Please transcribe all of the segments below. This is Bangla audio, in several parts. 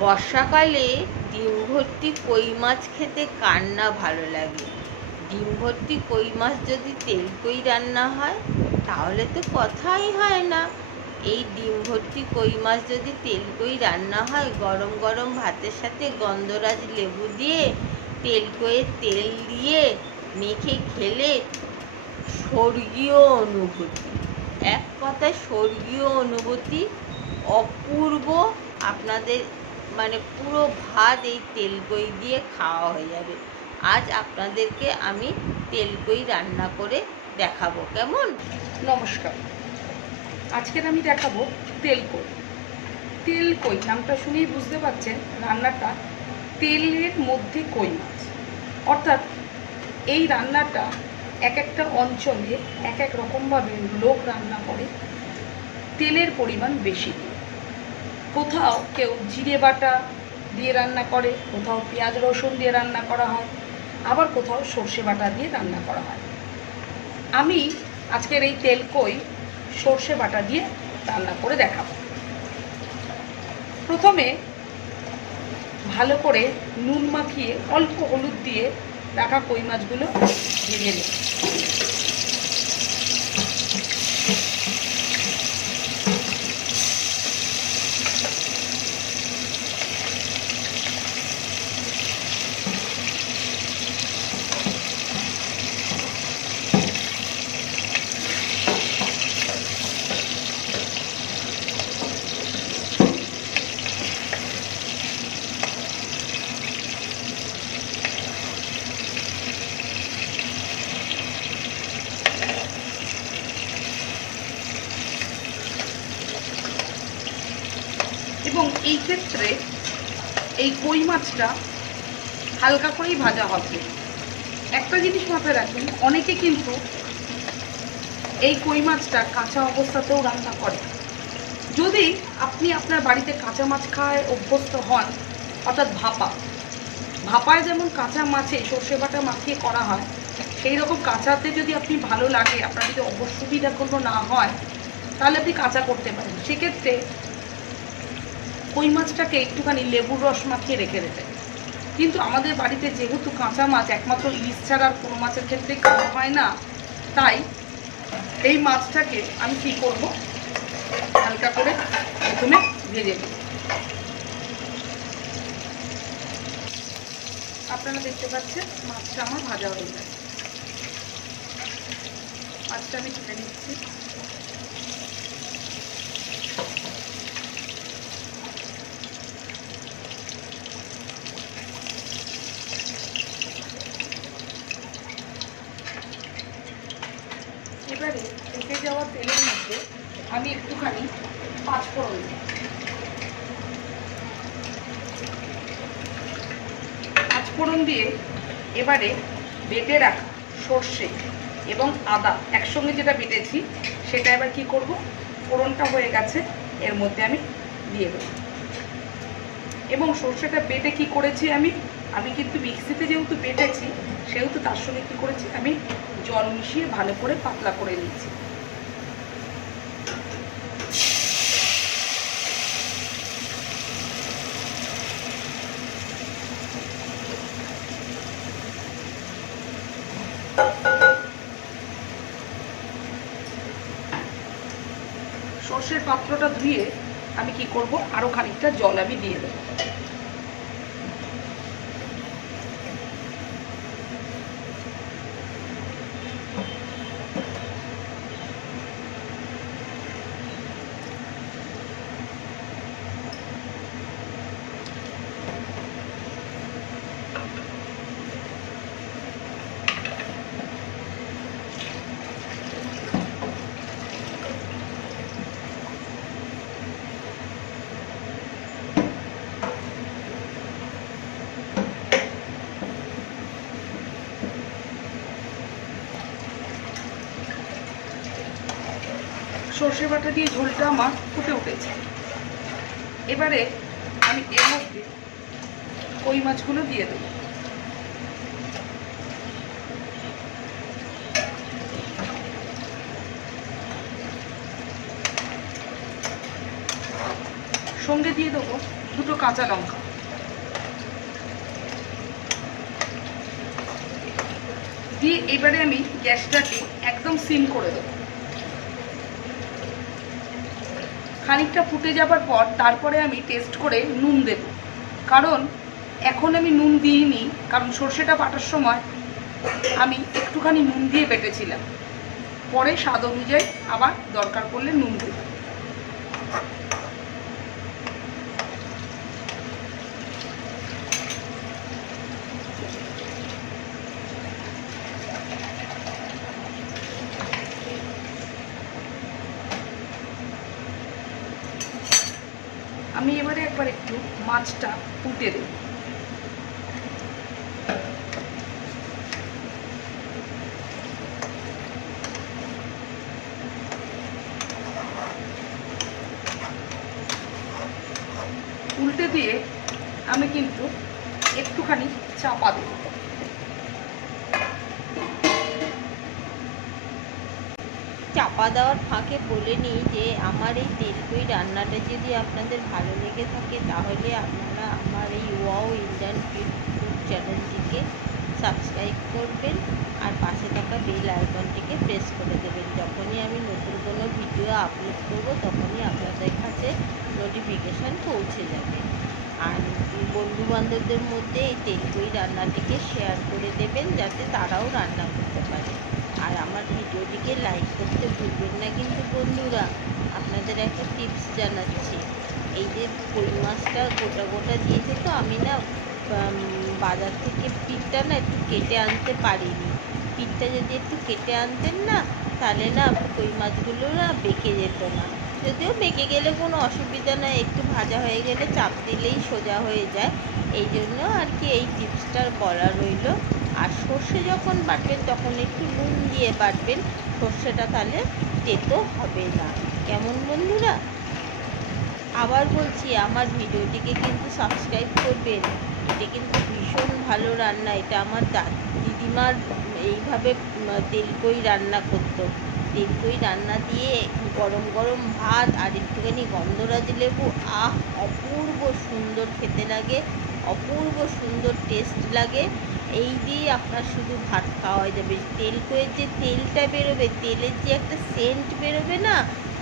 বর্ষাকালে ডিম ভর্তি কই মাছ খেতে কার না ভালো লাগে। ডিম ভর্তি কই মাছ যদি তেল কই রান্না হয় তাহলে তো কথাই হয় না। এই ডিম ভর্তি কই মাছ যদি তেল কই রান্না হয় গরম গরম ভাতের সাথে গন্ধরাজ লেবু দিয়ে তেল কইয়ের তেল দিয়ে মেখে খেলে স্বর্গীয় অনুভূতি। এক কথায় স্বর্গীয় অনুভূতি, অপূর্ব। আপনাদের মানে পুরো ভাত এই তেলকই দিয়ে খাওয়া হয়ে যাবে। আজ আপনাদেরকে আমি তেলকই রান্না করে দেখাবো, কেমন? নমস্কার। আজকের আমি দেখাবো তেলকই। তেলকই নামটা শুনেই বুঝতে পারছেন রান্নাটা তেলের মধ্যে কই মাছ। অর্থাৎ এই রান্নাটা এক একটা অঞ্চলে এক এক রকমভাবে লোক রান্না করে, তেলের পরিমাণ বেশি দিয়ে। কোথাও কেউ জিরে বাটা দিয়ে রান্না করে, কোথাও পেঁয়াজ রসুন দিয়ে রান্না করা হয়, আবার কোথাও সর্ষে বাটা দিয়ে রান্না করা হয়। আমি আজকের এই তেলকই সর্ষে বাটা দিয়ে রান্না করে দেখাবো। প্রথমে ভালো করে নুন মাখিয়ে অল্প হলুদ দিয়ে রাখা কই মাছগুলো ভেজে নেব। এবং এই ক্ষেত্রে এই কই মাছটা হালকা করেই ভাজা হবে। একটা জিনিস মাথায় রাখবেন, অনেকে কিন্তু এই কই মাছটা কাঁচা অবস্থাতেও রান্না করে। যদি আপনি আপনার বাড়িতে কাঁচা মাছ খায় অভ্যস্ত হন, অর্থাৎ ভাপায় যেমন কাঁচা মাছে সর্ষে বাটা মাখিয়ে করা হয়, সেই রকম কাঁচাতে যদি আপনি ভালো লাগে, আপনার যদি অসুবিধা কোনো না হয়, তাহলে আপনি কাঁচা করতে পারেন। সেক্ষেত্রে কই মাছটাকে একটুখানি লেবুর রস মাখিয়ে রেখে দেবেন। কিন্তু আমাদের বাড়িতে যেহেতু কাঁচা মাছ একমাত্র ইলিশ ছাড়া আর কোনো মাছের ক্ষেত্রে খাওয়া হয় না, তাই এই মাছটাকে আমি কী করব, হালকা করে প্রথমে ভেজে নেব। আপনারা দেখতে পাচ্ছেন মাছটা আমার ভাজা হয়ে গেছে। মাছটা আমি তুলে নিচ্ছি। এবারে রেখে যাওয়া তেলের মধ্যে আমি একটুখানি পাঁচফোড়ন দিই। পাঁচফোড়ন দিয়ে এবারে বেটে রাখা সর্ষে এবং আদা একসঙ্গে যেটা বেটেছি সেটা এবার কি করব, ফোড়নটা হয়ে গেছে, এর মধ্যে আমি দিয়ে দেব। এবং সর্ষেটা বেটে কি করেছি আমি কিন্তু মিক্সিতে যেহেতু বেটেছি সেহেতু তার সঙ্গে কী করেছি, আমি জল মিশিয়ে ভালো করে পাতলা করে নিয়েছি। সর্ষের পাত্রটা ধুয়ে আমি কি করব, আরও খানিকটা জল আমি দিয়ে দেব। সর্ষে বাটা দিয়ে ঝোলটা আমার ফুটে উঠেছে। এবারে আমি এর মধ্যে কই মাছগুলো দিয়ে দেবো। সঙ্গে দিয়ে দেবো 2টো কাঁচা লঙ্কা দিয়ে এবারে আমি গ্যাসটাকে একদম সিম করে দেবো। খানিকটা ফুটে যাবার পর তারপরে আমি টেস্ট করে নুন দেব, কারণ এখন আমি নুন দিইনি, কারণ সর্ষেটা বাটার সময় আমি একটুখানি নুন দিয়ে বেটেছিলাম। পরে স্বাদ অনুযায়ী আবার দরকার পড়লে নুন দেব। আমি এবারে একবার একটু মাছটা উল্টে দেব। উল্টে দিয়ে আমি কিন্তু একটুখানি চাপা দেব। চাপা দেওয়ার ফাঁকে বলে নিই যে আমার এই তেলকই রান্নাটা যদি আপনাদের ভালো লেগে থাকে তাহলে আপনারা আমার এই ওয়াও ইন্ডিয়ান ফুড চ্যানেলটিকে সাবস্ক্রাইব করবেন আর পাশে থাকা বেল আইকনটিকে প্রেস করে দেবেন। যখনই আমি নতুন কোনো ভিডিও আপলোড করব তখনই আপনাদের কাছে নোটিফিকেশান পৌঁছে যাবে। আর বন্ধুবান্ধবদের মধ্যে এই তেলকই রান্নাটিকে শেয়ার করে দেবেন যাতে তারাও রান্না করতে পারে। আর আমার ভিডিওটিকে লাইক করতে ভুলবেন না কিন্তু বন্ধুরা। আপনাদের একটা টিপস জানাচ্ছি, এই যে কই মাছটা গোটা গোটা দিয়েছে তো আমি না বাজার থেকে পিঠটা না একটু কেটে আনতে পারিনি। পিঠটা যদি একটু কেটে আনতেন না তাহলে না কই মাছগুলো না বেঁকে যেত না। যদিও বেঁকে গেলে কোনো অসুবিধা নেই, একটু ভাজা হয়ে গেলে চাপ দিলেই সোজা হয়ে যায়। এই জন্য আর কি এই টিপসটার বলা রইল। আর সর্ষে যখন বাটবেন তখন একটু নুন দিয়ে বাটবেন, সর্ষেটা তাহলে তেতো হবে না। কেমন বন্ধুরা? আবার বলছি আমার ভিডিওটিকে কিন্তু সাবস্ক্রাইব করবেন। এটা কিন্তু ভীষণ ভালো রান্না। এটা আমার দিদিমার এইভাবে তেলকই রান্না করতো। তেলকই রান্না দিয়ে গরম গরম ভাত আর একটুখানি গন্ধরাজ লেবু, অপূর্ব সুন্দর খেতে লাগে, অপূর্ব সুন্দর টেস্ট লাগে। এই দিয়ে আপনার শুধু ভাত খাওয়া যাবে। তেলকইয়ের যে তেলটা বেরোবে, তেলের যে একটা সেন্ট বেরোবে না,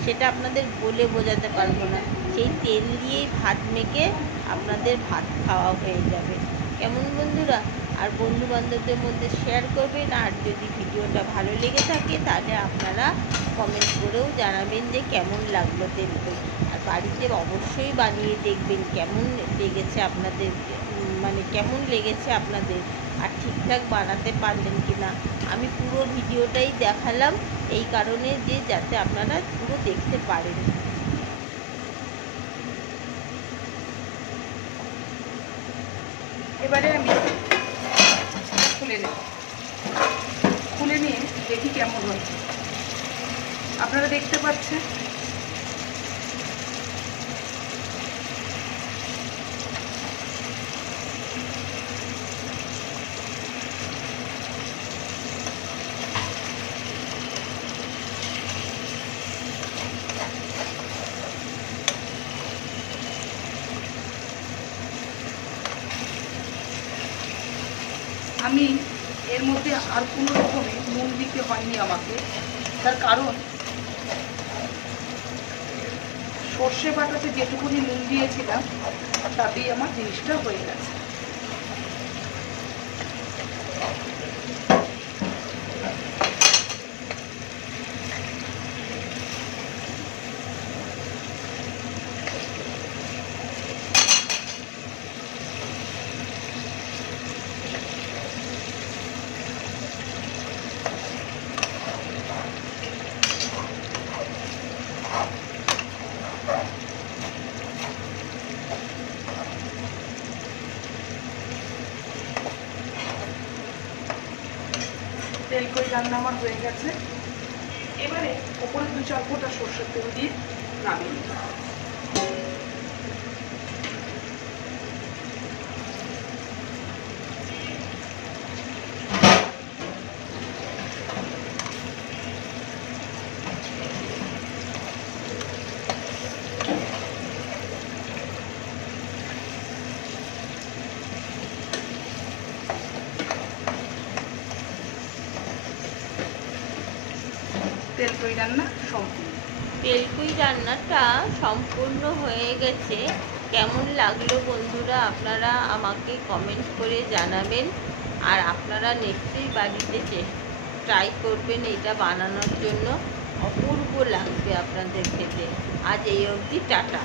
সেটা আপনাদের বলে বোঝাতে পারবো না। সেই তেল দিয়েই ভাত মেখে আপনাদের ভাত খাওয়া হয়ে যাবে। কেমন বন্ধুরা? আর বন্ধু বান্ধবদের মধ্যে শেয়ার করবেন। আর যদি ভিডিওটা ভালো লেগে থাকে তাহলে আপনারা কমেন্ট করেও জানাবেন যে কেমন লাগলো তেলকই। আর বাড়িতে অবশ্যই বানিয়ে দেখবেন কেমন লেগেছে আপনাদের, মানে কেমন লেগেছে আপনাদের, আর ঠিকঠাক বানাতে পারলেন কি না। আমি পুরো ভিডিওটাই দেখালাম এই কারণে যে যাতে আপনারা পুরো দেখতে পারেন। এবারে আমি খুলে নেব। খুলে নিয়ে দেখি কেমন হয়েছে। আপনারা দেখতে পাচ্ছেন আমি এর মধ্যে আর কোনো রকমের নুন দিতে হয়নি আমাকে, তার কারণ সর্ষে বাটাতে যেটুকুনি নুন দিয়েছিলাম তাতেই আমার জিনিসটা হয়ে গেছে। তেলকই রান্না আমার হয়ে গেছে। এবারে ওপরে 2-4 ফোঁটা সর্ষের তেল দিয়ে নামিয়ে নিতে হবে। তেলকই রান্না সম্পূর্ণ। তেলকুই রান্নাটা সম্পূর্ণ হয়ে গেছে। কেমন লাগলো বন্ধুরা আপনারা আমাকে কমেন্ট করে জানাবেন। আর আপনারা নিশ্চয়ই বাড়িতে ট্রাই করবেন এটা বানানোর জন্য। অপূর্ব লাগবে আপনাদের খেতে। আজ এই অবধি, টাটা।